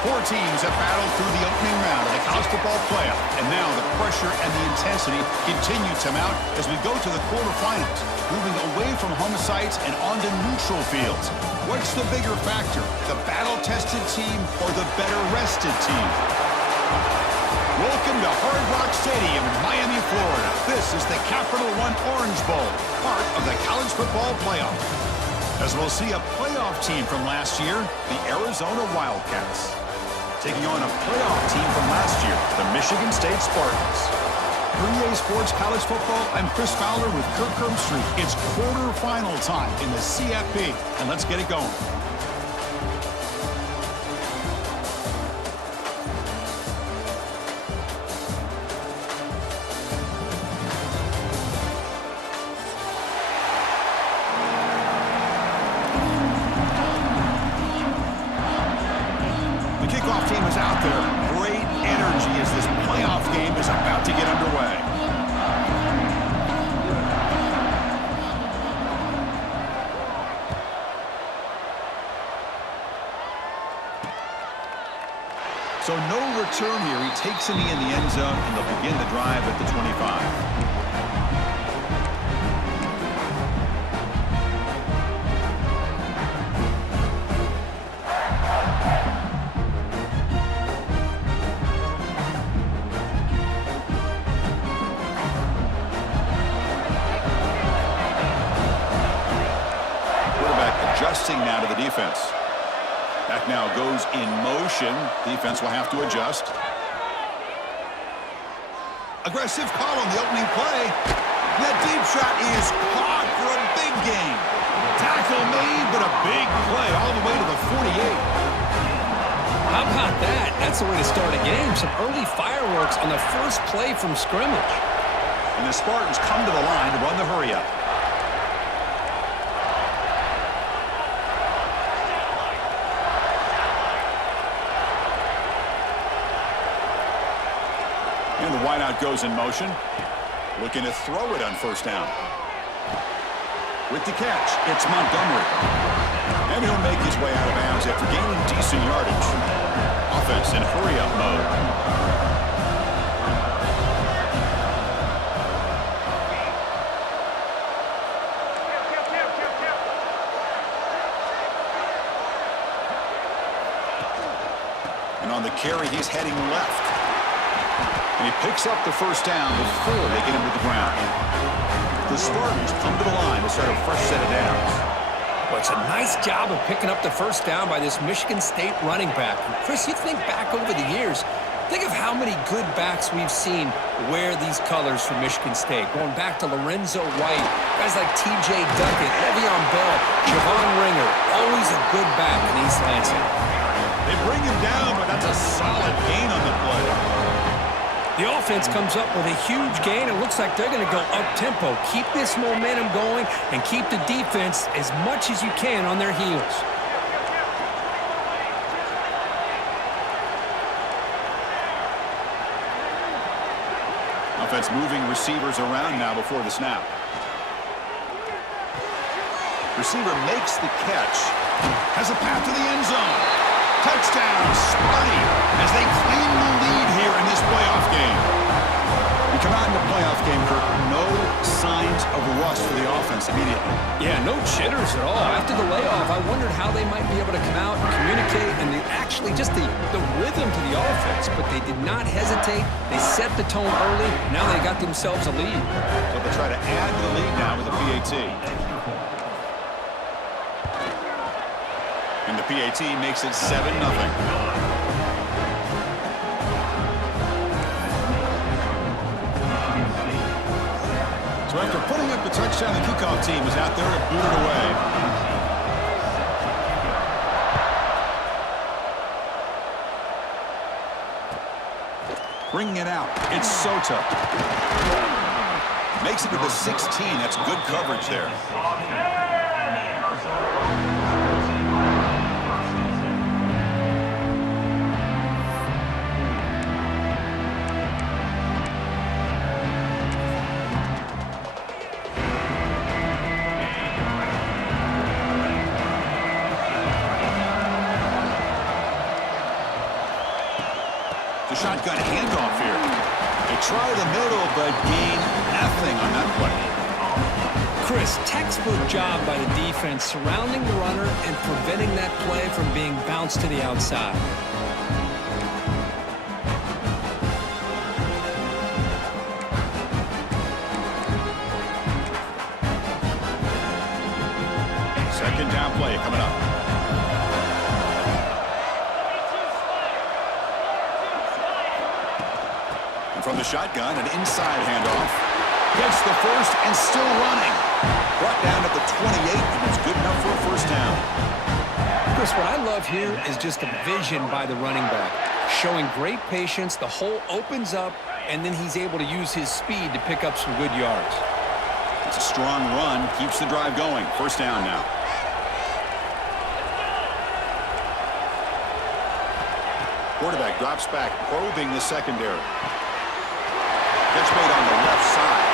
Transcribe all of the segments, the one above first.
Four teams have battled through the opening round of the college football playoff, and now the pressure and the intensity continue to mount as we go to the quarterfinals, moving away from home sites and onto neutral fields. What's the bigger factor, the battle-tested team or the better-rested team? Welcome to Hard Rock Stadium in Miami, Florida. This is the Capital One Orange Bowl, part of the college football playoff. As we'll see a playoff team from last year, the Arizona Wildcats, taking on a playoff team from last year, the Michigan State Spartans. 3A Sports College Football, I'm Chris Fowler with Kirk Herbstreit. It's quarterfinal time in the CFP, and let's get it going. Kickoff team is out there. Great energy as this playoff game is about to get underway. So no return here. He takes a knee in the end zone, and they'll begin the drive at the 25. Adjusting now to the defense. Back now goes in motion. Defense will have to adjust. Aggressive call on the opening play. That deep shot is caught for a big gain. Tackle made, but a big play all the way to the 48. How about that? That's the way to start a game. Some early fireworks on the first play from scrimmage. And the Spartans come to the line to run the hurry up. And the wideout goes in motion. Looking to throw it on first down. With the catch, it's Montgomery. And he'll make his way out of bounds after gaining decent yardage. Offense in hurry-up mode. And on the carry, he's heading left. And he picks up the first down before they get him to the ground. The Spartans come to the line to start a fresh set of downs. Well, it's a nice job of picking up the first down by this Michigan State running back. And Chris, you think back over the years, think of how many good backs we've seen wear these colors for Michigan State. Going back to Lorenzo White, guys like T.J. Duckett, Le'Veon Bell, Javon Ringer, always a good back in East Lansing. They bring him down, but that's a solid gain on the play. The offense comes up with a huge gain. It looks like they're going to go up-tempo. Keep this momentum going and keep the defense as much as you can on their heels. Offense moving receivers around now before the snap. Receiver makes the catch. Has a path to the end zone. Touchdown, Sparty, as they claim the lead here in this playoff game. We come out in the playoff game, Kirk. No signs of rust for the offense immediately. Yeah, no jitters at all. After the layoff, I wondered how they might be able to come out and communicate and actually just the rhythm to the offense. But they did not hesitate. They set the tone early. Now they got themselves a lead. So they'll try to add to the lead now with a PAT. And the PAT makes it 7-0. So after putting up the touchdown, the kickoff team is out there to boot it away. Bringing it out, it's Soto. Makes it to the 16. That's good coverage there. Shotgun handoff here. They try the middle, but gain nothing on that play. Chris, textbook job by the defense surrounding the runner and preventing that play from being bounced to the outside. Second down play coming up. And from the shotgun, an inside handoff. Gets the first and still running. Brought down at the 28, and it's good enough for a first down. Chris, what I love here is just the vision by the running back. Showing great patience, the hole opens up, and then he's able to use his speed to pick up some good yards. It's a strong run, keeps the drive going. First down now. Quarterback drops back, probing the secondary. Catch made on the left side.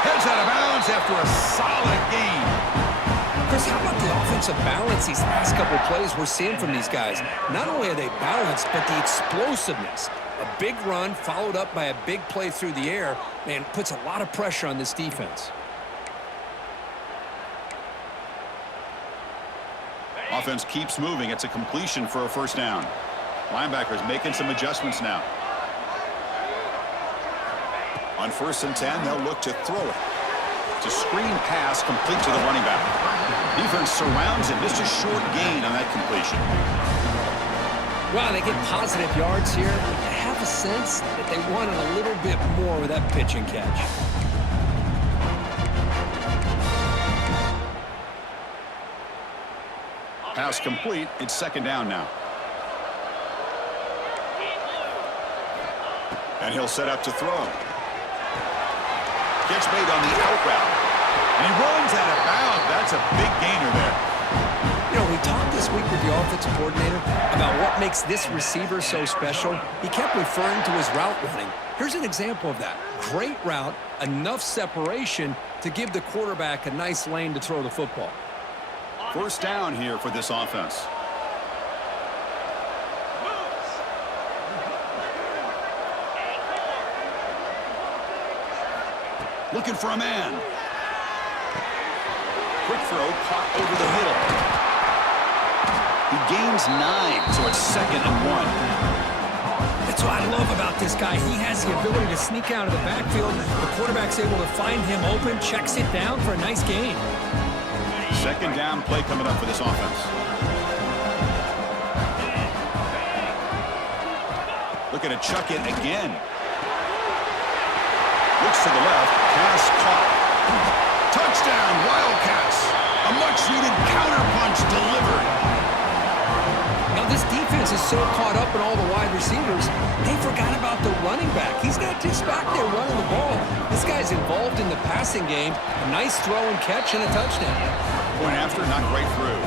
Heads out of bounds after a solid gain. Chris, how about the offensive balance these last couple of plays we're seeing from these guys? Not only are they balanced, but the explosiveness. A big run followed up by a big play through the air, man, puts a lot of pressure on this defense. Offense keeps moving. It's a completion for a first down. Linebackers making some adjustments now. On 1st and 10, they'll look to throw it. It's a screen pass complete to the running back. Defense surrounds him. Just a short gain on that completion. Wow, they get positive yards here. I have a sense that they wanted a little bit more with that pitch and catch. Pass complete. It's second down now. And he'll set up to throw. Catch made on the out route. And he runs out of bounds. That's a big gainer there. You know, we talked this week with the offensive coordinator about what makes this receiver so special. He kept referring to his route running. Here's an example of that. Great route, enough separation to give the quarterback a nice lane to throw the football. First down here for this offense. Looking for a man. Quick throw, caught over the middle. He gains 9, so it's 2nd and 1. That's what I love about this guy. He has the ability to sneak out of the backfield. The quarterback's able to find him open, checks it down for a nice gain. Second down play coming up for this offense. Looking to chuck it again. Looks to the left. Pass caught. Touchdown, Wildcats. A much-needed counterpunch delivered. Now, this defense is so caught up in all the wide receivers, they forgot about the running back. He's not just back there running the ball. This guy's involved in the passing game. A nice throw and catch and a touchdown. Point after, not great through.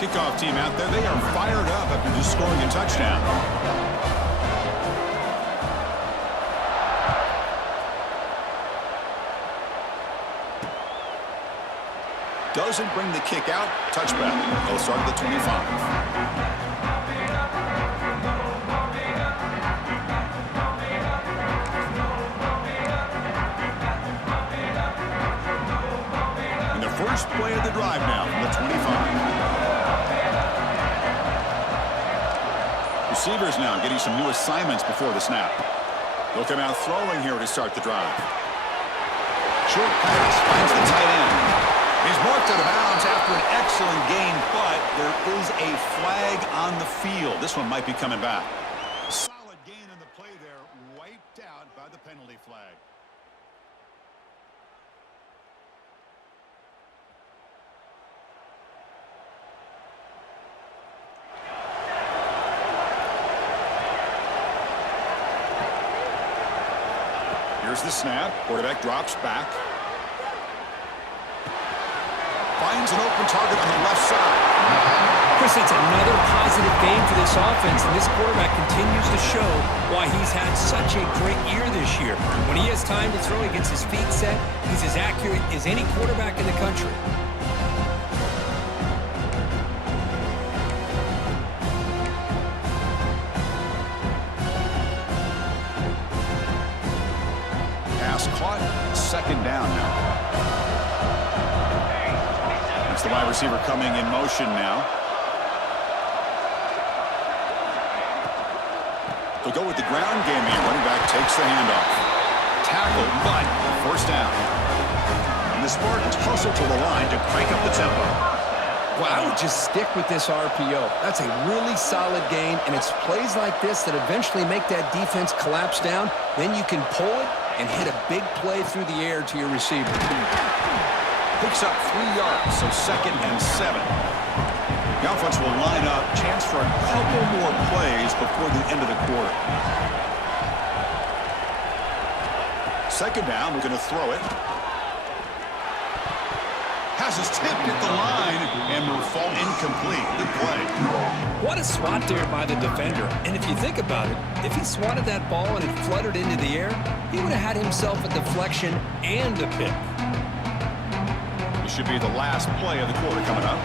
Kickoff team out there, they are fired up after just scoring a touchdown. Doesn't bring the kick out. Touchback. They'll start at the 25. First play of the drive now from the 25. Receivers now getting some new assignments before the snap. They'll come out throwing here to start the drive. Short pass finds the tight end. He's marked out of bounds after an excellent gain, but there is a flag on the field. This one might be coming back. Solid gain in the play there, wiped out by the penalty flag. Here's the snap. Quarterback drops back. Finds an open target on the left side. Chris, it's another positive game for this offense, and this quarterback continues to show why he's had such a great year this year. When he has time to throw, he gets his feet set. He's as accurate as any quarterback in the country. pass caught. Second down now. That's the wide receiver coming in motion now. They'll go with the ground game here. Running back takes the handoff. Tackle, but first down. And the Spartans hustle to the line to crank up the tempo. Well, I would just stick with this RPO. That's a really solid game, and it's plays like this that eventually make that defense collapse down. Then you can pull it and hit a big play through the air to your receiver. Picks up 3 yards, so 2nd and 7. The offense will line up. Chance for a couple more plays before the end of the quarter. 2nd down, we're going to throw it. Pass is tipped at the line and will fall incomplete. Good play. What a swat there by the defender. And if you think about it, if he swatted that ball and it fluttered into the air, he would have had himself a deflection and a pick. This should be the last play of the quarter coming up.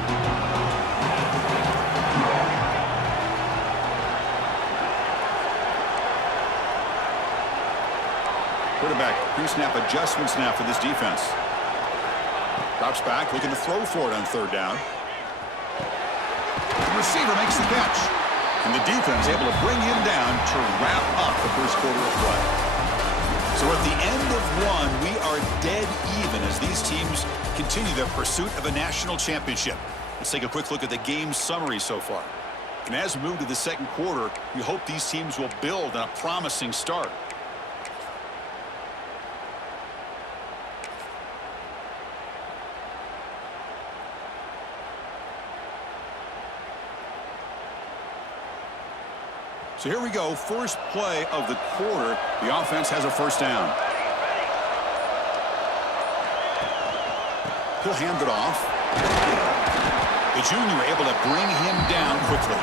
Quarterback pre-snap adjustments now for this defense. Drops back, looking to throw for it on 3rd down. The receiver makes the catch. And the defense able to bring him down to wrap up the first quarter of play. So at the end of 1, we are dead even as these teams continue their pursuit of a national championship. Let's take a quick look at the game summary so far. And as we move to the 2nd quarter, we hope these teams will build on a promising start. So here we go, first play of the quarter. The offense has a first down. He'll hand it off. The junior able to bring him down quickly.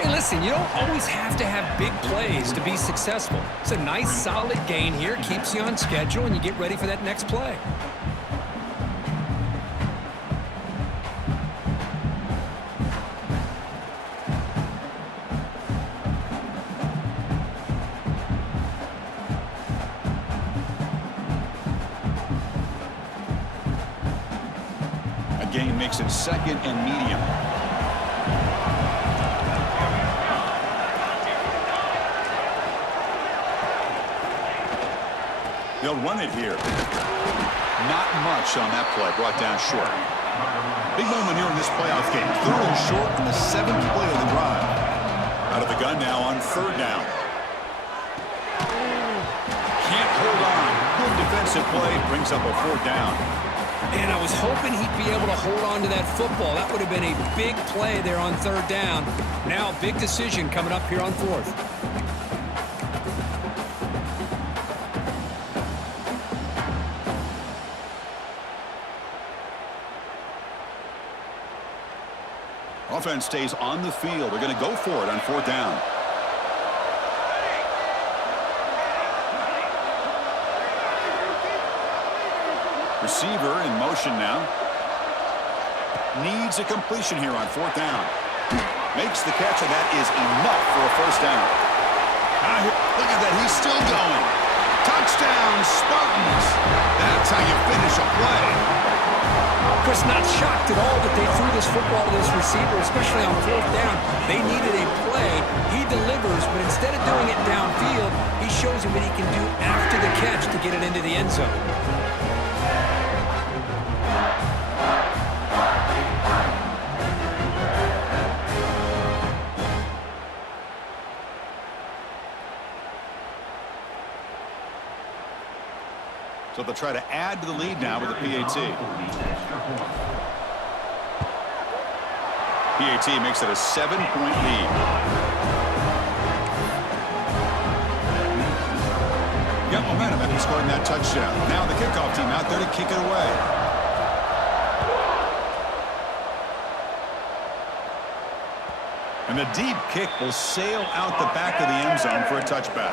Hey, listen, you don't always have to have big plays to be successful. It's a nice, solid gain here. Keeps you on schedule, and you get ready for that next play. Gain makes it 2nd and medium. They'll run it here. Not much on that play, brought down short. Big moment here in this playoff game. 3rd and short in the 7th play of the drive. Out of the gun now on 3rd down. Can't hold on. Good defensive play, brings up a 4th down. And I was hoping he'd be able to hold on to that football. That would have been a big play there on 3rd down. Now a big decision coming up here on 4th. Offense stays on the field. They're going to go for it on 4th down. Receiver in motion now. Needs a completion here on 4th down. Makes the catch, and that is enough for a first down. Look at that. He's still going. Touchdown, Spartans. That's how you finish a play. Chris, not shocked at all that they threw this football to this receiver, especially on 4th down. They needed a play. He delivers, but instead of doing it downfield, he shows him what he can do after the catch to get it into the end zone. So they'll try to add to the lead now with a PAT. PAT makes it a 7-point lead. Got momentum after scoring that touchdown. Now the kickoff team out there to kick it away. And the deep kick will sail out the back of the end zone for a touchback.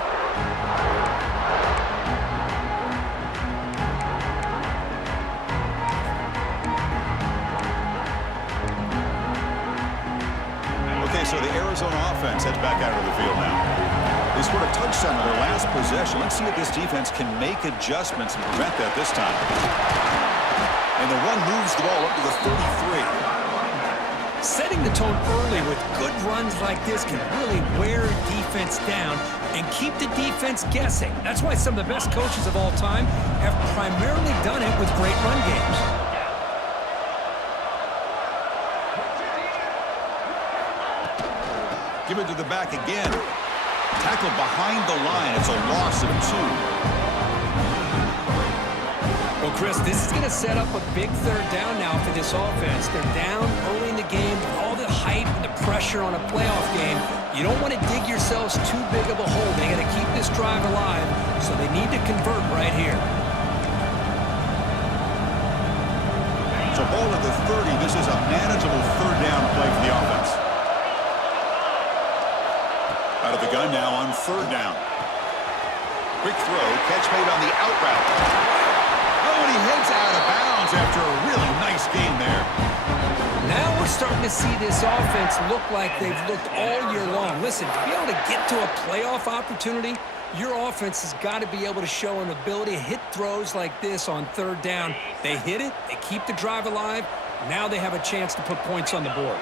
So the Arizona offense heads back out of the field now. They scored a touchdown on their last possession. Let's see if this defense can make adjustments and prevent that this time. And the run moves the ball up to the 33. Setting the tone early with good runs like this can really wear a defense down and keep the defense guessing. That's why some of the best coaches of all time have primarily done it with great run games. Give it to the back again. Tackled behind the line. It's a loss of 2. Well, Chris, this is going to set up a big third down now for this offense. They're down early in the game with all the hype and the pressure on a playoff game. You don't want to dig yourselves too big of a hole. They got to keep this drive alive, so they need to convert right here. So ball at the 30. This is a manageable third down play for the offense. Out of the gun now on third down. Quick throw, catch made on the out route. Oh, and he heads out of bounds after a really nice game there. Now we're starting to see this offense look like they've looked all year long. Listen, to be able to get to a playoff opportunity, your offense has got to be able to show an ability to hit throws like this on third down. They hit it, they keep the drive alive. Now they have a chance to put points on the board.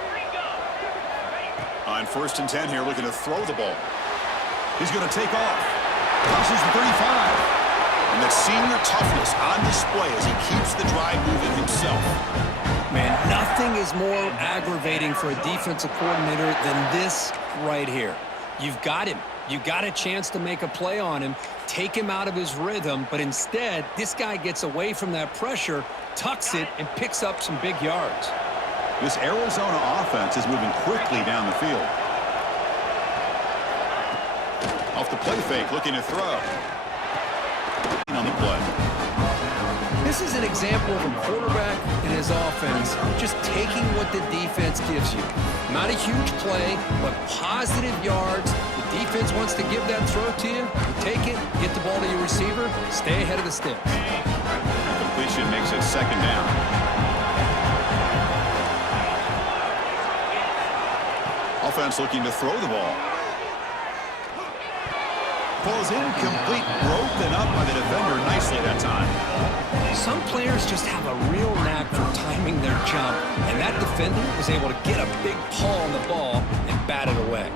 On 1st and 10 here, looking to throw the ball. He's going to take off. Crosses the 35. And that senior toughness on display as he keeps the drive moving himself. Man, nothing is more aggravating for a defensive coordinator than this right here. You've got him. You got a chance to make a play on him, take him out of his rhythm, but instead, this guy gets away from that pressure, tucks it, and picks up some big yards. This Arizona offense is moving quickly down the field. Off the play fake, looking to throw. On the play. This is an example of a quarterback and his offense just taking what the defense gives you. Not a huge play, but positive yards. The defense wants to give that throw to you. You take it, get the ball to your receiver, stay ahead of the sticks. Completion makes it second down. Offense looking to throw the ball. Ball's incomplete, broken up by the defender nicely that time. Some players just have a real knack for timing their jump, and that defender was able to get a big paw on the ball and bat it away.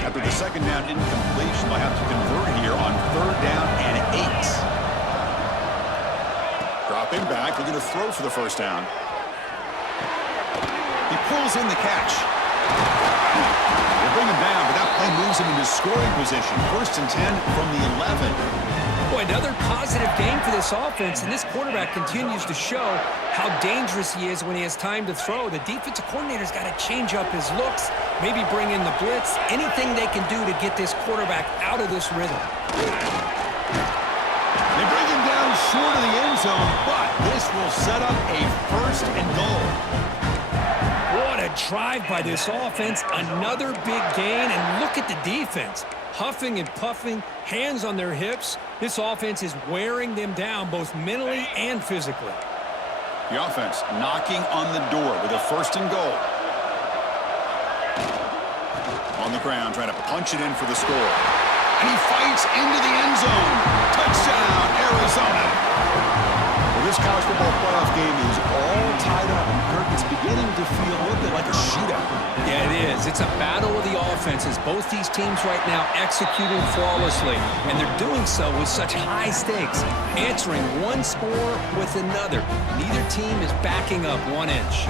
After the second down incompletion, they'll have to convert here on third down and 8. Dropping back, looking to throw for the first down. He pulls in the catch. They bring him down, but that play moves him into scoring position. 1st and 10 from the 11. Boy, another positive game for this offense, and this quarterback continues to show how dangerous he is when he has time to throw. The defensive coordinator's got to change up his looks, maybe bring in the blitz, anything they can do to get this quarterback out of this rhythm. They bring him down short of the end zone, but this will set up a 1st and goal. What a drive by this offense. Another big gain, and look at the defense. Huffing and puffing, hands on their hips. This offense is wearing them down both mentally and physically. The offense knocking on the door with a 1st and goal. On the ground, trying to punch it in for the score. And he fights into the end zone. Touchdown, Arizona. Well, this college football playoff game is all tied up, and Kirk, it's beginning to feel a little bit like a shootout. Yeah, it is. It's a battle of the offenses. Both these teams right now executing flawlessly, and they're doing so with such high stakes, answering one score with another. Neither team is backing up 1 inch.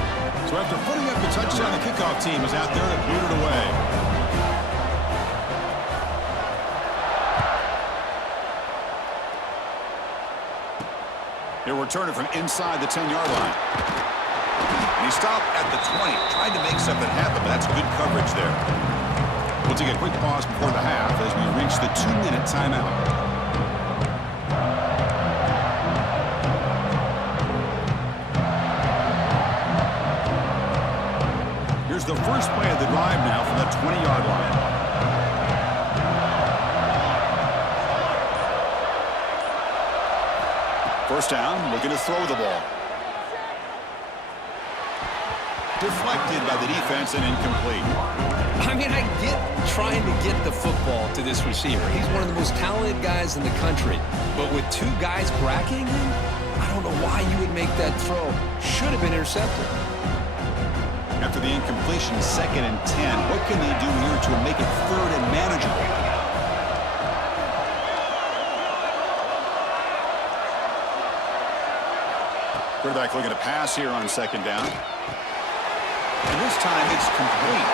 So after putting up the touchdown, the kickoff team is out there to boot it away. He'll return it from inside the 10-yard line. And he stopped at the 20, trying to make something happen, but that's good coverage there. We'll take a quick pause before the half as we reach the 2-minute timeout. Here's the first play of the drive now from the 20-yard line. First down, looking to throw the ball. Deflected by the defense and incomplete. I mean, I get trying to get the football to this receiver. He's one of the most talented guys in the country. But with two guys bracketing him, I don't know why you would make that throw. Should have been intercepted. After the incompletion, 2nd and 10. What can they do here to make it 3rd and manageable? Quarterback looking to pass here on 2nd down. And this time it's complete.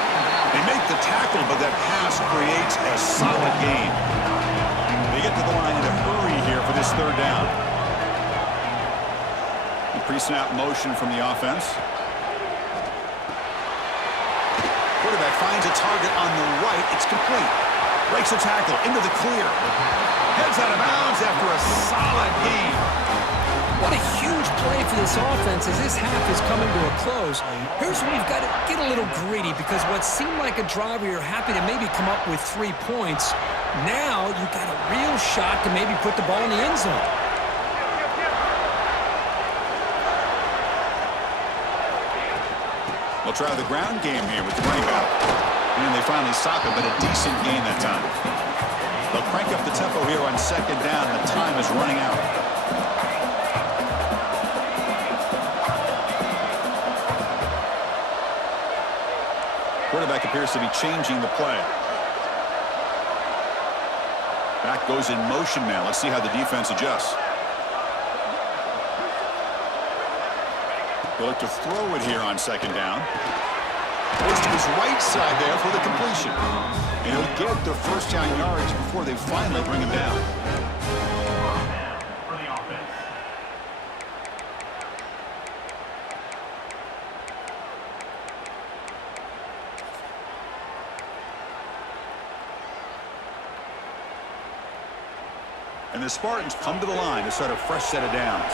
They make the tackle, but that pass creates a solid gain. They get to the line in a hurry here for this 3rd down. The pre-snap motion from the offense. Quarterback finds a target on the right. It's complete. Breaks a tackle into the clear. Heads out of bounds after a solid gain. What a huge play for this offense as this half is coming to a close. Here's where you've got to get a little greedy because what seemed like a drive where you're happy to maybe come up with 3 points, now you've got a real shot to maybe put the ball in the end zone. They'll try the ground game here with the running back. And they finally stop it, but a decent gain that time. They'll crank up the tempo here on 2nd down. The time is running out. Quarterback appears to be changing the play. Back goes in motion now. Let's see how the defense adjusts. They'll look to throw it here on 2nd down. Goes to his right side there for the completion. And he'll get the 1st down yards before they finally bring him down. And the Spartans come to the line to start a fresh set of downs.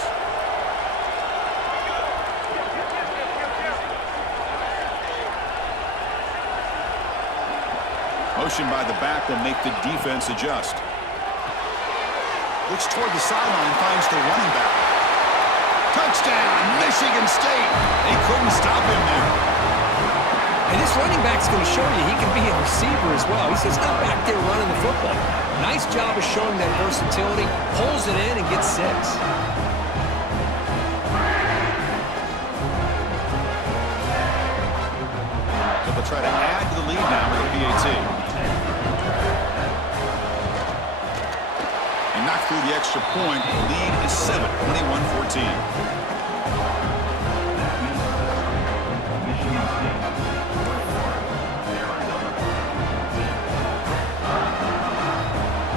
Motion by the back will make the defense adjust. Looks toward the sideline, finds the running back. Touchdown, Michigan State. They couldn't stop him there. And this running back's going to show you he can be a receiver as well. He's just not back there running the football. Nice job of showing that versatility. Pulls it in and gets 6. So they'll try to add to the lead now with a PAT. And knocked through the extra point. The lead is 7, 21-14.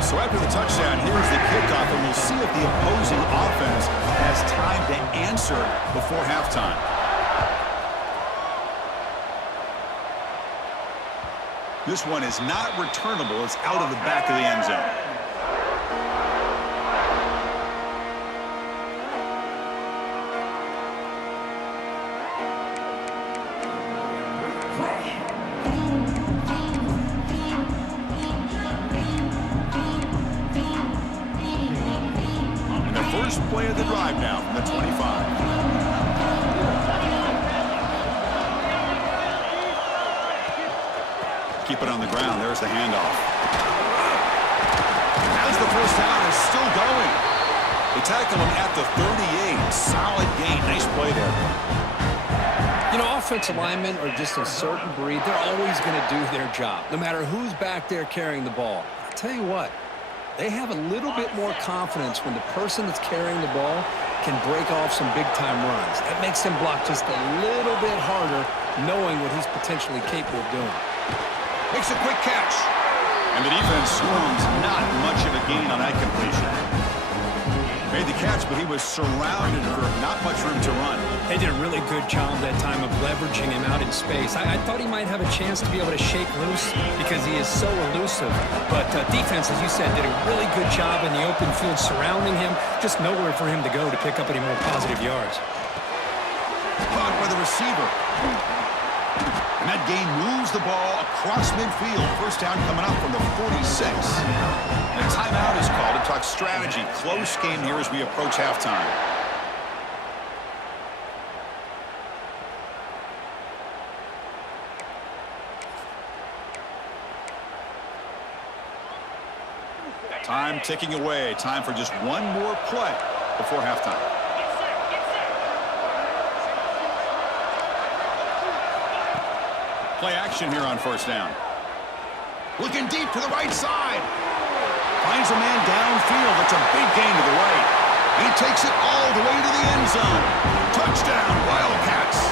So after the touchdown, here's the kickoff, and we'll see if the opposing offense has time to answer before halftime. This one is not returnable. It's out of the back of the end zone. First play of the drive now from the 25. Keep it on the ground. There's the handoff. As the 1st down is still going. They tackle him at the 38. Solid gain. Nice play there. You know, offensive linemen are just a certain breed. They're always going to do their job, no matter who's back there carrying the ball. I'll tell you what. They have a little bit more confidence when the person that's carrying the ball can break off some big-time runs. That makes him block just a little bit harder, knowing what he's potentially capable of doing. Makes a quick catch. And the defense swarms not much of a gain on that completion. Made the catch, but he was surrounded for not much room to run. They did a really good job that time of leveraging him out in space. I thought he might have a chance to be able to shake loose because he is so elusive. But defense, as you said, did a really good job in the open field surrounding him. Just nowhere for him to go to pick up any more positive yards. Caught by the receiver. And that gain moves the ball across midfield. 1st down coming up from the 46. And a timeout is called to talk strategy. Close game here as we approach halftime. Time ticking away. Time for just one more play before halftime. Play action here on first down. Looking deep to the right side. Finds a man downfield. It's a big gain to the right. He takes it all the way to the end zone. Touchdown, Wildcats.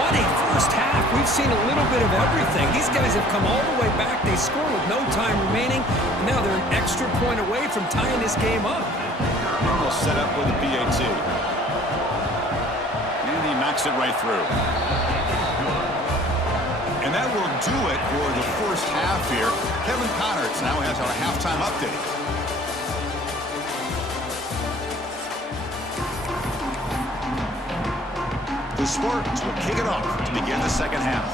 What a first half. We've seen a little bit of everything. These guys have come all the way back. They scored with no time remaining. And now they're an extra point away from tying this game up. And they'll set up with a PAT. And he knocks it right through. And that will do it for the first half here. Kevin Connerts now has our halftime update. The Spartans will kick it off to begin the second half.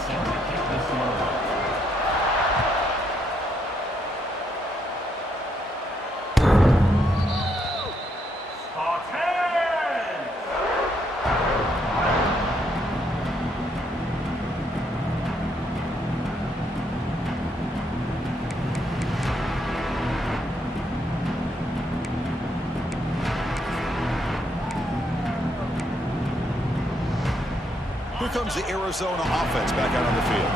Here comes the Arizona offense back out on the field.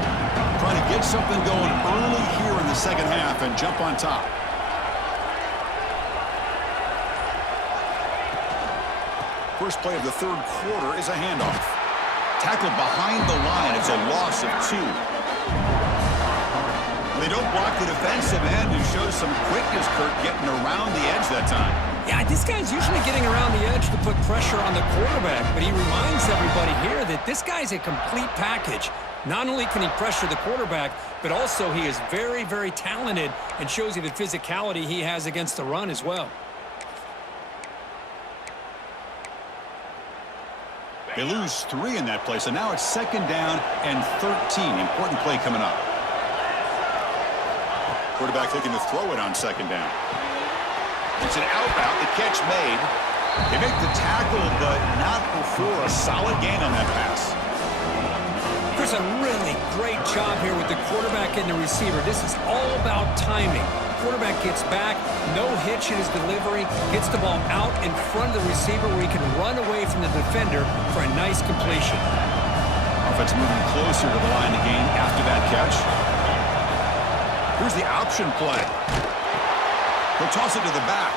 Trying to get something going early here in the second half and jump on top. First play of the third quarter is a handoff. Tackled behind the line. It's a loss of 2. They don't block the defensive end, who shows some quickness, Kurt, getting around the edge that time. Yeah, this guy's usually getting around the edge to put pressure on the quarterback, but he reminds everybody here that this guy's a complete package. Not only can he pressure the quarterback, but also he is very, very talented and shows you the physicality he has against the run as well. They lose 3 in that play, so now it's second down and 13. Important play coming up. Quarterback looking to throw it on second down. It's an out-route, the catch made. They make the tackle, but not before a solid gain on that pass. There's a really great job here with the quarterback and the receiver. This is all about timing. Quarterback gets back, no hitch in his delivery, gets the ball out in front of the receiver where he can run away from the defender for a nice completion. Offense moving closer to the line to gain after that catch. Here's the option play. He'll toss it to the back.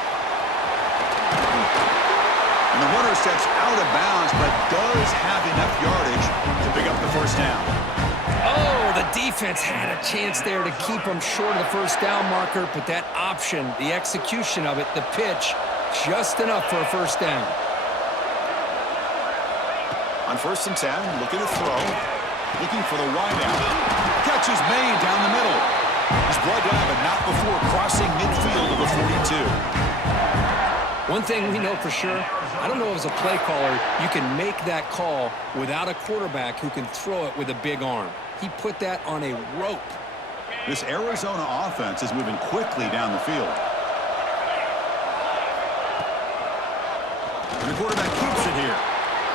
And the runner steps out of bounds, but does have enough yardage to pick up the first down. Oh, the defense had a chance there to keep him short of the first down marker, but that option, the execution of it, the pitch, just enough for a first down. On first and 10, looking to throw. Looking for the wideout. Catch is made down the middle. He's brought down, but not before crossing midfield of the 42. One thing we know for sure, I don't know as a play caller, you can make that call without a quarterback who can throw it with a big arm. He put that on a rope. This Arizona offense is moving quickly down the field. And the quarterback keeps it here.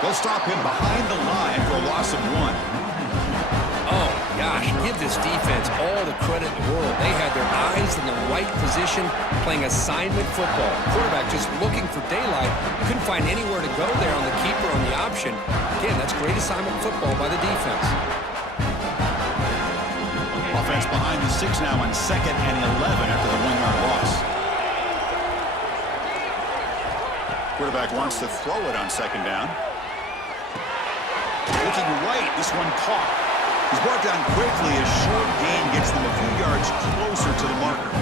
They'll stop him behind the line for a loss of 1. Oh, gosh, give this defense all the credit in the world. They had their eyes in the right position, playing assignment football. Quarterback just looking for daylight. Couldn't find anywhere to go there on the keeper on the option. Again, that's great assignment football by the defense. Offense behind the 6 now on 2nd and 11 after the 1-yard loss. Quarterback wants to throw it on second down. Looking right, this one caught. He's brought down quickly. A short gain gets them a few yards closer to the marker.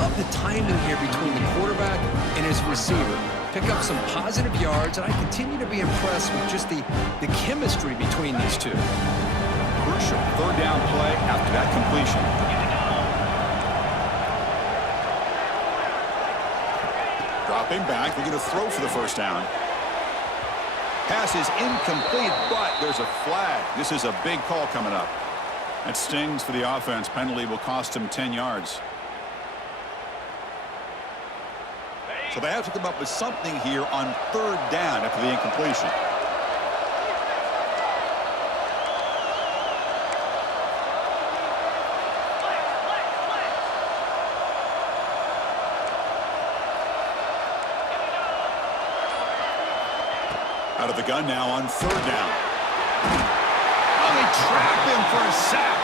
Love the timing here between the quarterback and his receiver. Pick up some positive yards, and I continue to be impressed with just the chemistry between these two. Crucial third down play after that completion. Dropping back, looking to throw for the first down. Pass is incomplete, but there's a flag. This is a big call coming up. That stings for the offense. Penalty will cost him 10 yards. So they have to come up with something here on third down after the incompletion. Out of the gun now on third down. Oh, they trap him for a sack.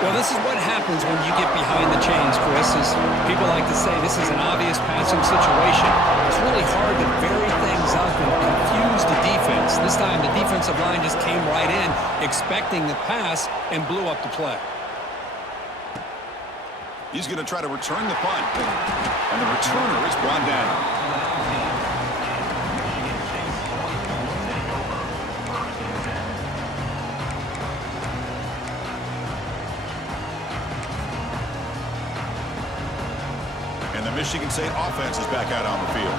Well, this is what happens when you get behind the chains, Chris. As people like to say, this is an obvious passing situation. It's really hard to vary things up and confuse the defense. This time, the defensive line just came right in, expecting the pass, and blew up the play. He's going to try to return the punt. And the returner is brought down. And the Michigan State offense is back out on the field.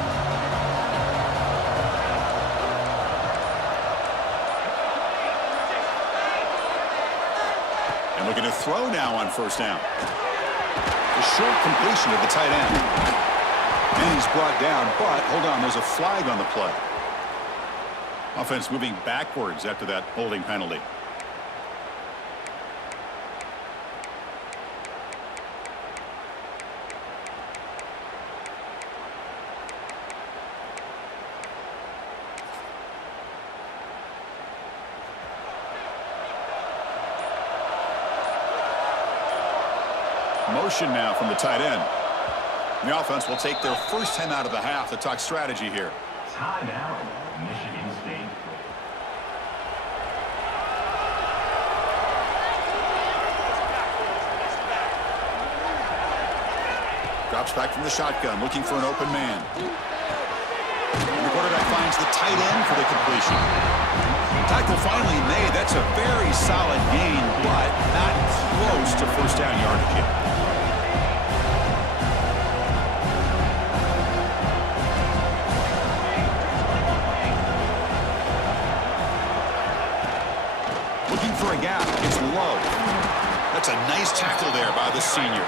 And looking to throw now on first down. A short completion to the tight end. And he's brought down, but hold on, there's a flag on the play. Offense moving backwards after that holding penalty. Motion now from the tight end. The offense will take their first time out of the half to talk strategy here. Timeout, Michigan State. Drops back from the shotgun, looking for an open man. And the quarterback finds the tight end for the completion. Tackle finally made. That's a very solid gain, but not close to first down yardage yet. Looking for a gap. It's low. That's a nice tackle there by the senior.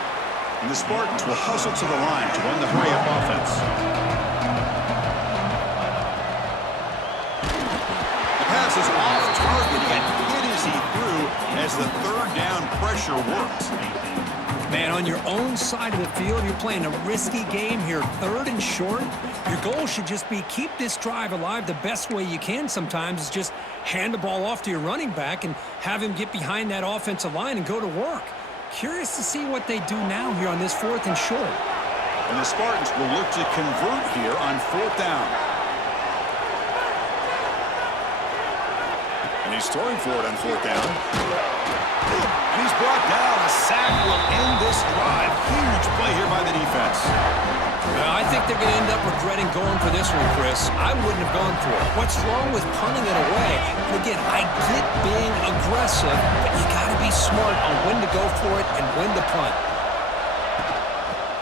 And the Spartans will hustle to the line to run the hurry-up offense. The pass is off target and hit as he threw as the third down pressure worked. Man, on your own side of the field, you're playing a risky game here, third and short. Your goal should just be keep this drive alive the best way you can sometimes is just hand the ball off to your running back and have him get behind that offensive line and go to work. Curious to see what they do now here on this fourth and short. And the Spartans will look to convert here on fourth down. And he's throwing for it on fourth down. And he's brought down. A sack will end this drive. Huge play here by the defense. I think they're going to end up regretting going for this one, Chris. I wouldn't have gone for it. What's wrong with punting it away? And again, I get being aggressive, but you got to be smart on when to go for it and when to punt.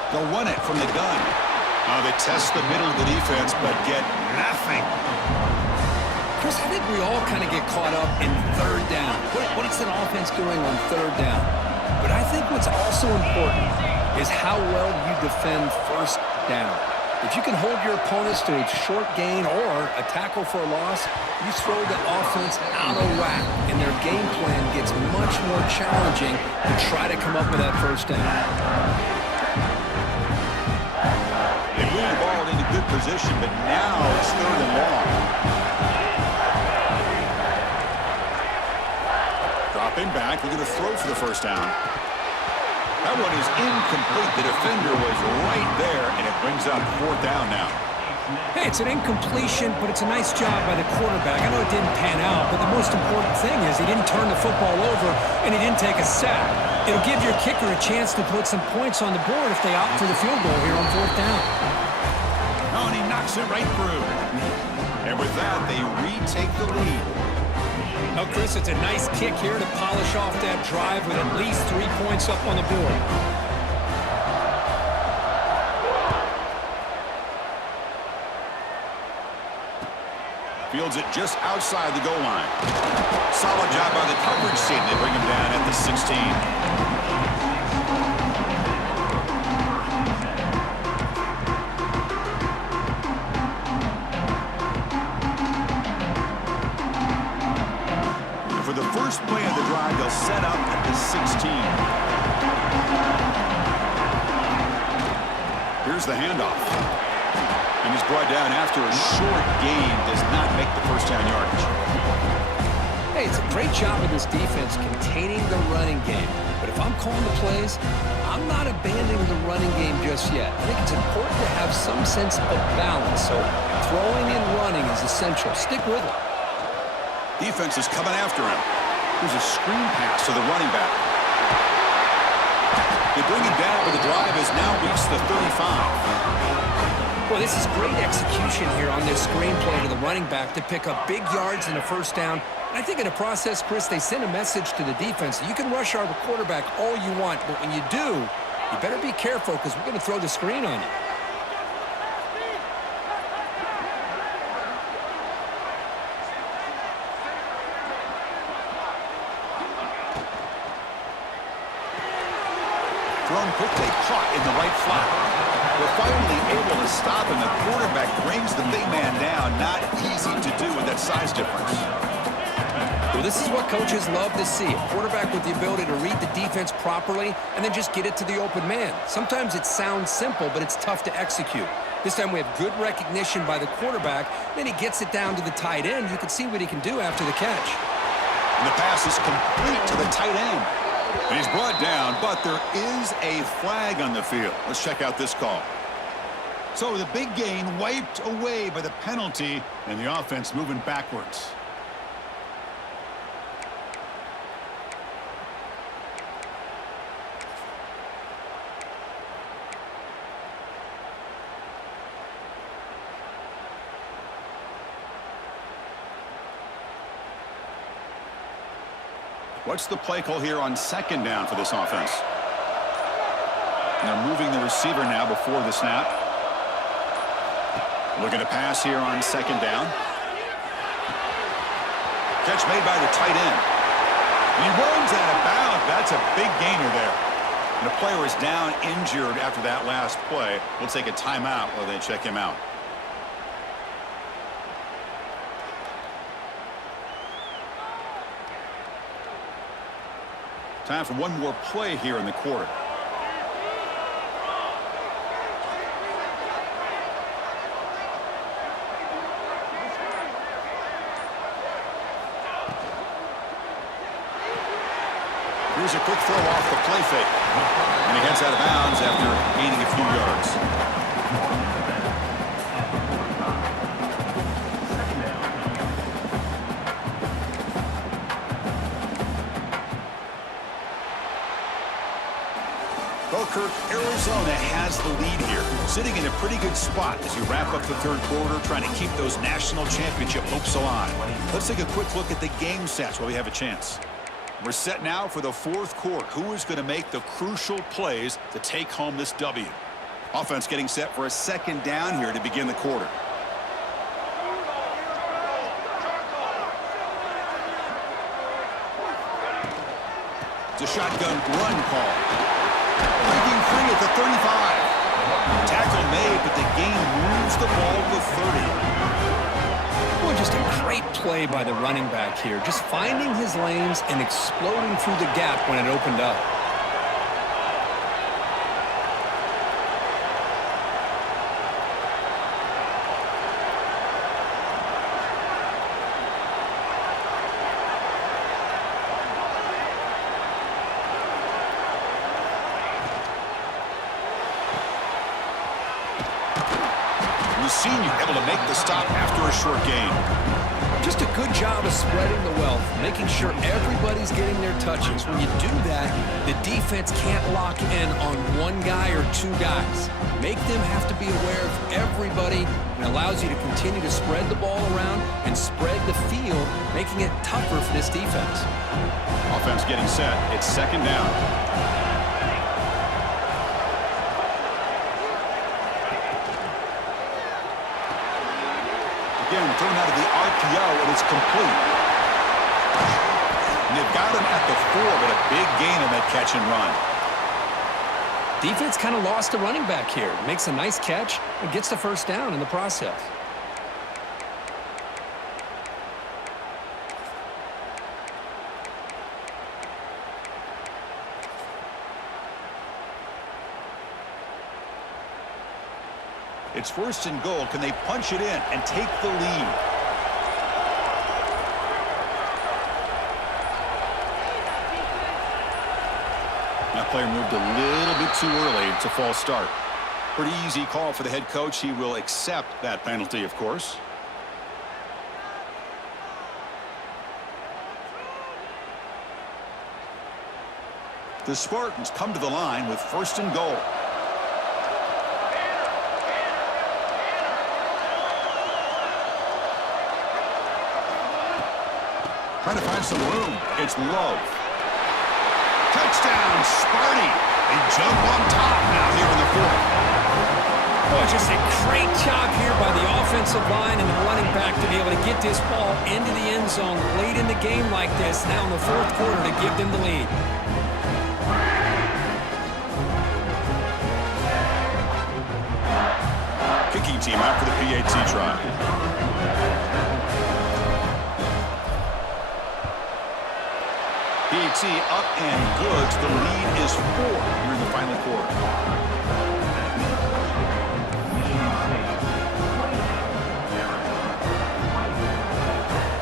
They'll run it from the gun. They test the middle of the defense, but get nothing. Chris, I think we all kind of get caught up in third down. What is an offense doing on third down? But I think what's also important is how well you defend first down. If you can hold your opponents to a short gain or a tackle for a loss, you throw the offense out of whack, and their game plan gets much more challenging to try to come up with that first down. They move the ball into good position, but now it's third and long. Dropping back, we're going to throw for the first down. That one is incomplete. The defender was right there, and it brings up fourth down now. Hey, it's an incompletion, but it's a nice job by the quarterback. I know it didn't pan out, but the most important thing is he didn't turn the football over, and he didn't take a sack. It'll give your kicker a chance to put some points on the board if they opt for the field goal here on fourth down. Oh, and he knocks it right through. And with that, they retake the lead. Now, Chris, it's a nice kick here to polish off that drive with at least 3 points up on the board. Fields it just outside the goal line. Solid job by the coverage team. They bring him down at the 16. For the first play of the drive, they'll set up at the 16. Here's the handoff. And he's brought down after a short gain. Does not make the first down yardage. Hey, it's a great job of this defense containing the running game. But if I'm calling the plays, I'm not abandoning the running game just yet. I think it's important to have some sense of balance. So throwing and running is essential. Stick with it. Defense is coming after him. Here's a screen pass to the running back. They bring him down, but the drive has now reached the 35. Well, this is great execution here on this screen play to the running back to pick up big yards and a first down. And I think in the process, Chris, they send a message to the defense. You can rush our quarterback all you want, but when you do, you better be careful because we're going to throw the screen on you. Thrown quickly, caught in the right flat. We're finally able to stop him. The quarterback brings the big man down. Not easy to do with that size difference. Well, this is what coaches love to see. A quarterback with the ability to read the defense properly and then just get it to the open man. Sometimes it sounds simple, but it's tough to execute. This time we have good recognition by the quarterback. Then he gets it down to the tight end. You can see what he can do after the catch. And the pass is complete to the tight end. And he's brought down, but there is a flag on the field. Let's check out this call. So the big gain wiped away by the penalty, and the offense moving backwards. What's the play call here on second down for this offense? And they're moving the receiver now before the snap. Looking to pass here on second down. Catch made by the tight end. And he runs out of bounds. That's a big gainer there. And the player is down injured after that last play. We'll take a timeout while they check him out. Time for one more play here in the quarter. Here's a quick throw off the play fake. And he heads out of bounds after gaining a few yards. Kirk, Arizona has the lead here, sitting in a pretty good spot as you wrap up the third quarter, trying to keep those national championship hopes alive. Let's take a quick look at the game stats while we have a chance. We're set now for the fourth quarter. Who is going to make the crucial plays to take home this W? Offense getting set for a second down here to begin the quarter. It's a shotgun run call. Breaking free at the 35. Tackle made, but the gain moves the ball to the 30. Well, just a great play by the running back here. Just finding his lanes and exploding through the gap when it opened up. Senior able to make the stop after a short gain. Just a good job of spreading the wealth, making sure everybody's getting their touches. When you do that, the defense can't lock in on one guy or two guys. Make them have to be aware of everybody, and allows you to continue to spread the ball around and spread the field, making it tougher for this defense. Offense getting set. It's second down. Again, thrown out of the RPO, and it's complete. And they've got him at the 4, but a big gain on that catch and run. Defense kind of lost the running back here. Makes a nice catch and gets the first down in the process. It's first and goal. Can they punch it in and take the lead? That player moved a little bit too early. It's a false start. Pretty easy call for the head coach. He will accept that penalty, of course. The Spartans come to the line with first and goal. Trying to find some room. It's Love. Touchdown, Sparty. They jump on top now here in the fourth. Oh, just a great job here by the offensive line and the running back to be able to get this ball into the end zone late in the game like this, now in the fourth quarter, to give them the lead. Kicking team out for the PAT try. PAT up and good. The lead is 4 here in the final quarter.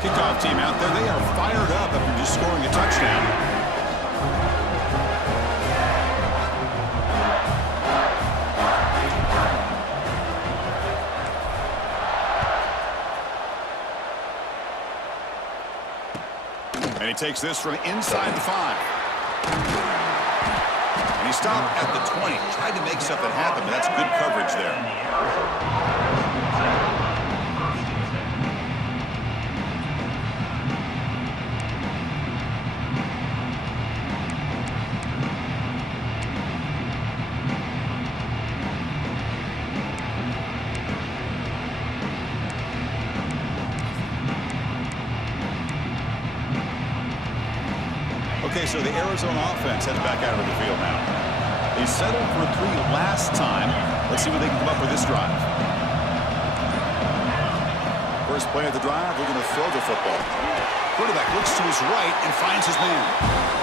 Kickoff team out there. They are fired up after just scoring a touchdown. And he takes this from inside the 5. And he stopped at the 20. Tried to make something happen, but that's good coverage there. Okay, so the Arizona offense heads back out of the field now. They settled for 3 last time. Let's see what they can come up with this drive. First play of the drive, we're going to throw the football. Quarterback looks to his right and finds his man.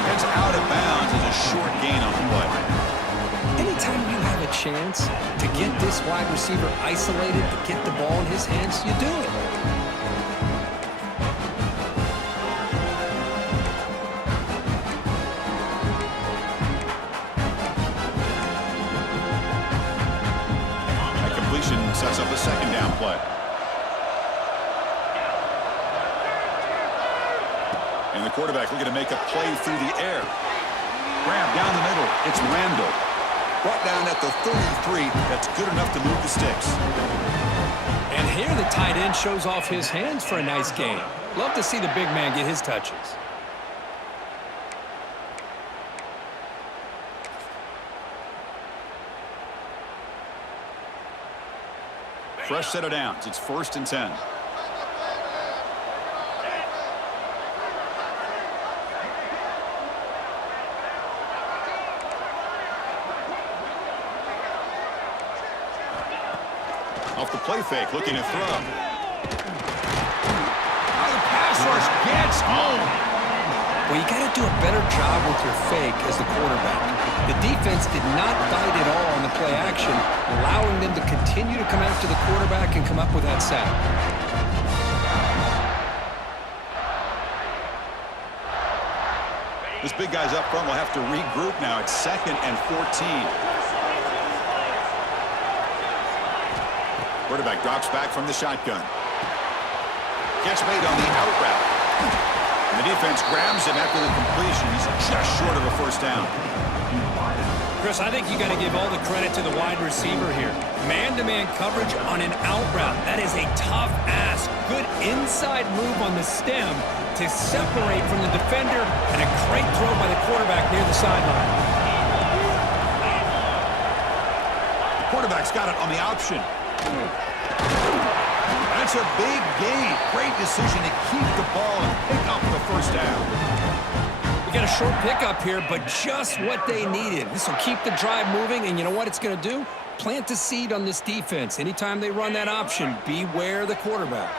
Heads out of bounds as a short gain on the play. Anytime you have a chance to get this wide receiver isolated, to get the ball in his hands, you do it. Sets up a second down play. And the quarterback looking to make a play through the air. Grab down the middle. It's Randall. Brought down at the 33. That's good enough to move the sticks. And here the tight end shows off his hands for a nice gain. Love to see the big man get his touches. Fresh set of downs. It's first and 10. Off the play fake, looking to throw. Now the pass rush gets home. Well, you got to do a better job with your fake as the quarterback. The defense did not bite at all on the play action, allowing them to continue to come after the quarterback and come up with that sack. This big guy's up front will have to regroup now. It's 2nd and 14. Quarterback drops back from the shotgun. Catch made on the out route. And the defense grabs him after the completion. He's just short of a first down. Chris, I think you got to give all the credit to the wide receiver here. Man-to-man coverage on an out route. That is a tough ask. Good inside move on the stem to separate from the defender, and a great throw by the quarterback near the sideline. The quarterback's got it on the option. That's a big gain. Great decision to keep the ball and pick up the first down. Got a short pickup here, but just what they needed. This will keep the drive moving, and you know what it's going to do? Plant the seed on this defense. Anytime they run that option, beware the quarterback.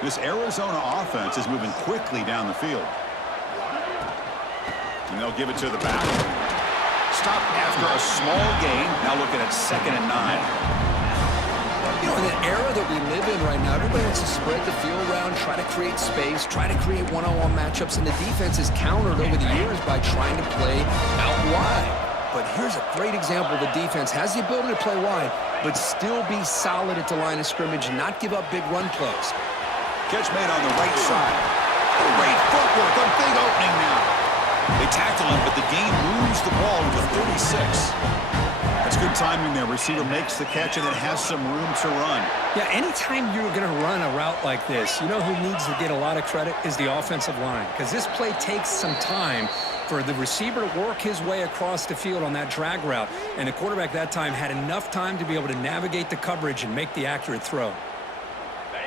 This Arizona offense is moving quickly down the field. And they'll give it to the back. Stopped after a small gain. Now looking at 2nd and 9. era that we live in right now, everybody wants to spread the field around, try to create space, try to create one-on-one matchups, and the defense is countered over the years by trying to play out wide. But here's a great example. The defense has the ability to play wide, but still be solid at the line of scrimmage and not give up big run plays. Catch made on the right side. Great footwork, a big opening now. They tackle him, but the game moves the ball to 36. That's good timing there. Receiver makes the catch and it has some room to run. Yeah, anytime you're going to run a route like this, you know who needs to get a lot of credit is the offensive line, because this play takes some time for the receiver to work his way across the field on that drag route, and the quarterback that time had enough time to be able to navigate the coverage and make the accurate throw.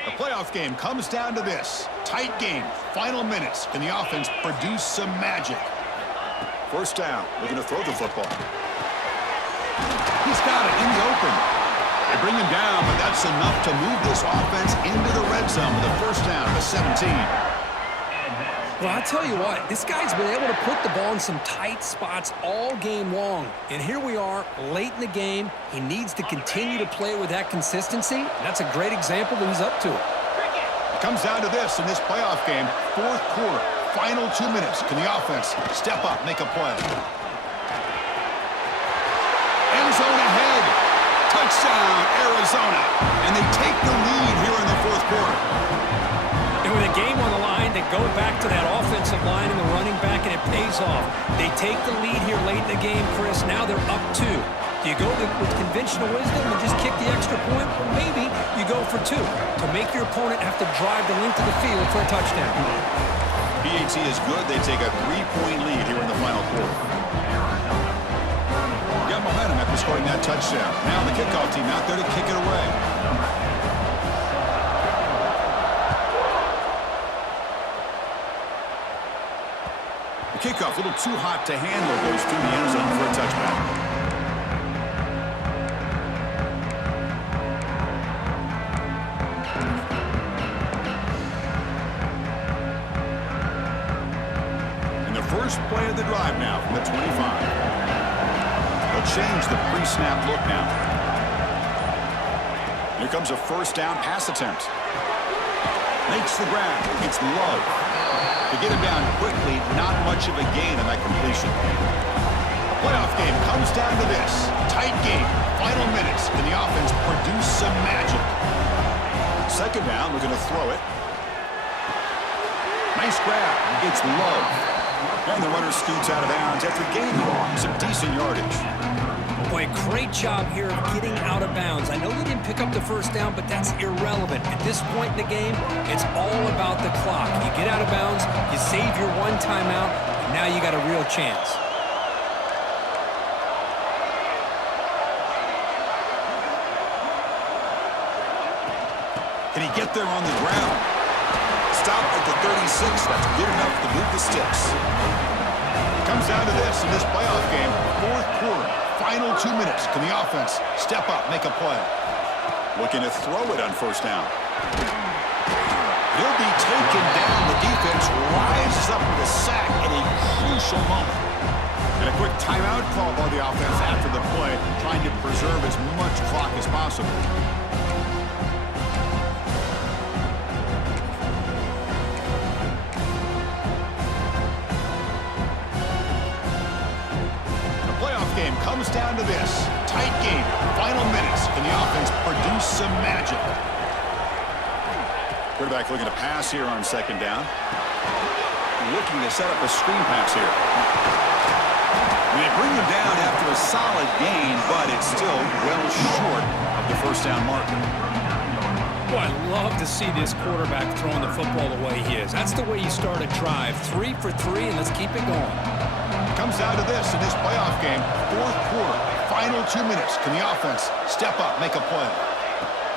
The playoff game comes down to this. Tight game, final minutes. Can the offense produce some magic? First down, looking to throw the football. He's got it in the open. They bring him down, but that's enough to move this offense into the red zone with a first down of 17. Well, I'll tell you what, this guy's been able to put the ball in some tight spots all game long. And here we are, late in the game. He needs to continue to play with that consistency. That's a great example that he's up to it. It comes down to this in this playoff game. Fourth quarter, final 2 minutes. Can the offense step up, make a play? End zone ahead. Touchdown, Arizona. And they take the lead here in the fourth quarter. And with a game on the line, they go back to that offensive line and the running back, and it pays off. They take the lead here late in the game, Chris. Now they're up 2. Do you go with conventional wisdom and just kick the extra point? Or maybe you go for 2 to make your opponent have to drive the length of the field for a touchdown. PAT is good. They take a 3-point lead here in the final quarter. Got momentum after scoring that touchdown. Now the kickoff team out there to kick it away. The kickoff, a little too hot to handle, goes through the end zone for a touchback. And the first play of the drive now from the 25. They'll change the pre-snap look now. Here comes a first down pass attempt. Makes the grab. It's Love. To get him down quickly, not much of a gain on that completion. The playoff game comes down to this. Tight game, final minutes. Can the offense produce some magic? Second down, looking to throw it. Nice grab. It's Love. And the runner scoots out of bounds after gaining some decent yardage. Boy, great job here of getting out of bounds. I know they didn't pick up the first down, but that's irrelevant. At this point in the game, it's all about the clock. You get out of bounds, you save your one timeout, and now you got a real chance. Can he get there on the ground? Stop at the 36. That's good enough to move the sticks. Comes down to this in this playoff game. Fourth quarter, final 2 minutes. Can the offense step up, make a play? Looking to throw it on first down. He'll be taken down. The defense rises up with a sack at a crucial moment. And a quick timeout call by the offense after the play, trying to preserve as much clock as possible. Game comes down to this. Tight game, final minutes. Can the offense produce some magic? Quarterback looking to pass here on second down. Looking to set up a screen pass here. And they bring him down after a solid gain, but it's still well short of the first down marker. Boy, I love to see this quarterback throwing the football the way he is. That's the way you start a drive. 3 for 3, and let's keep it going. Comes down to this in this playoff game. Fourth quarter, final 2 minutes. Can the offense step up, make a play?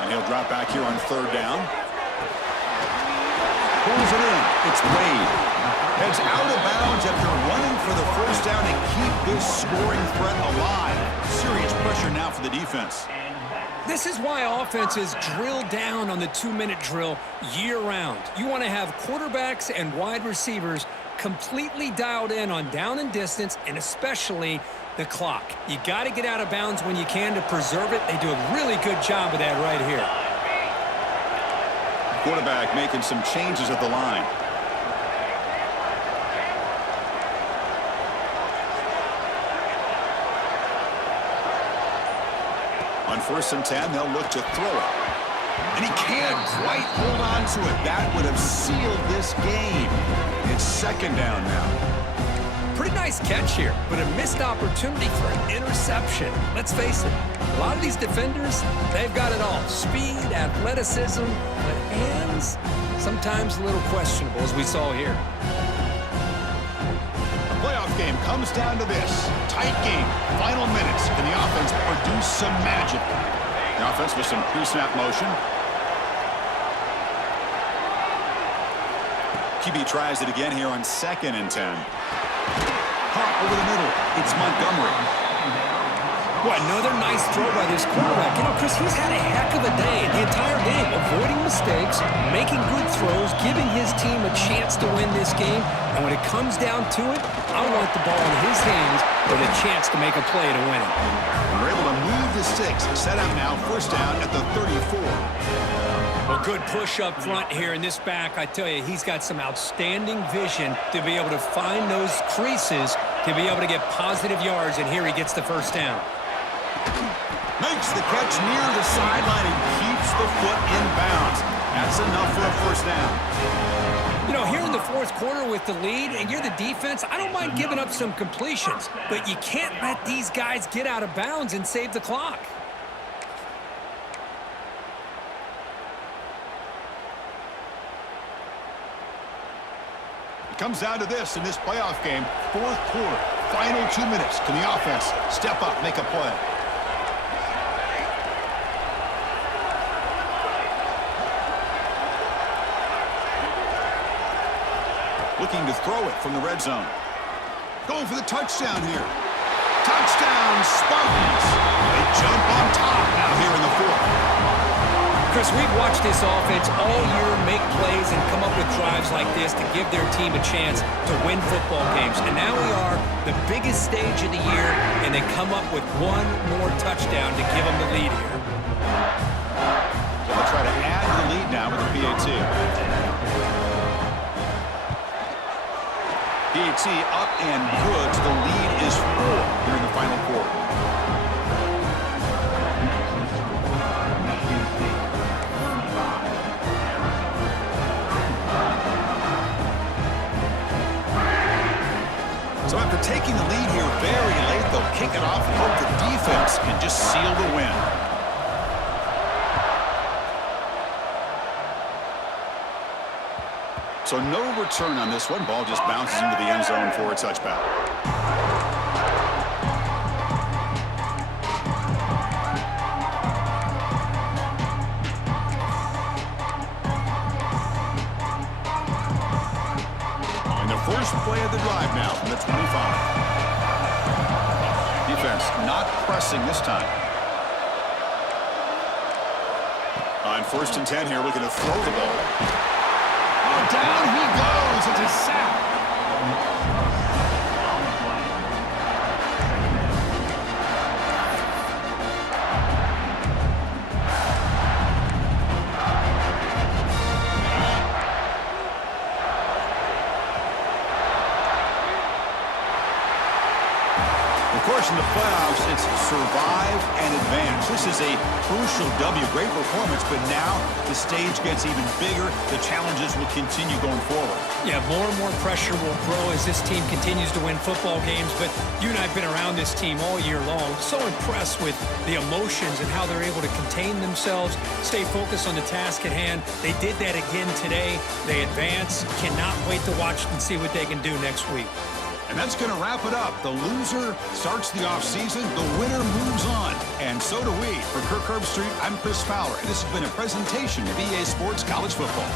And he'll drop back here on third down. Pulls it in. It's Wade. Heads out of bounds after running for the first down and keep this scoring threat alive. Serious pressure now for the defense. This is why offenses drill down on the 2-minute drill year-round. You want to have quarterbacks and wide receivers completely dialed in on down and distance, and especially the clock. You got to get out of bounds when you can to preserve it. They do a really good job of that right here. Quarterback making some changes at the line. On 1st and 10, they'll look to throw it. And he can't quite hold on to it. That would have sealed this game. It's 2nd down now. Pretty nice catch here, but a missed opportunity for an interception. Let's face it, a lot of these defenders, they've got it all. Speed, athleticism, but hands, sometimes a little questionable, as we saw here. The playoff game comes down to this. Tight game, final minutes. Can the offense produce some magic? The offense with some pre-snap motion. QB tries it again here on 2nd and 10. Caught over the middle. It's Montgomery. Boy, another nice throw by this quarterback. You know, Chris, he's had a heck of a day the entire game, avoiding mistakes, making good throws, giving his team a chance to win this game. And when it comes down to it, I want the ball in his hands with a chance to make a play to win it. We're able to move the sticks. Set up now, 1st down at the 34. Well, good push up front here in this back. I tell you, he's got some outstanding vision to be able to find those creases, to be able to get positive yards, and here he gets the 1st down. Makes the catch near the sideline and keeps the foot in bounds. That's enough for a 1st down. You know, here in the 4th quarter with the lead, and you're the defense, I don't mind giving up some completions, but you can't let these guys get out of bounds and save the clock. Comes down to this in this playoff game. 4th quarter, final 2 minutes. Can the offense step up, make a play? Looking to throw it from the red zone. Going for the touchdown here. Touchdown, Spartans. They jump on top now here in the 4th. Chris, we've watched this offense all year make plays and come up with drives like this to give their team a chance to win football games. And now we are the biggest stage of the year, and they come up with one more touchdown to give them the lead here. So they'll try to add the lead now with the PAT. PAT up and good. The lead is 4 here in the final quarter. So after taking the lead here very late, they'll kick it off and hope the defense can just seal the win. So no return on this one. Ball just bounces into the end zone for a touchback. First play of the drive now from the 25. Defense not pressing this time. On 1st and 10 here, looking to throw the ball. Oh, down he goes. It's a sack. Of course, in the playoffs, it's survive and advance. This is a crucial W. Great performance, but now the stage gets even bigger. The challenges will continue going forward. Yeah, more and more pressure will grow as this team continues to win football games, but you and I have been around this team all year long. So impressed with the emotions and how they're able to contain themselves, stay focused on the task at hand. They did that again today. They advance. Cannot wait to watch and see what they can do next week. And that's going to wrap it up. The loser starts the offseason. The winner moves on. And so do we. For Kirk Herbstreit, I'm Chris Fowler. And this has been a presentation of EA Sports College Football.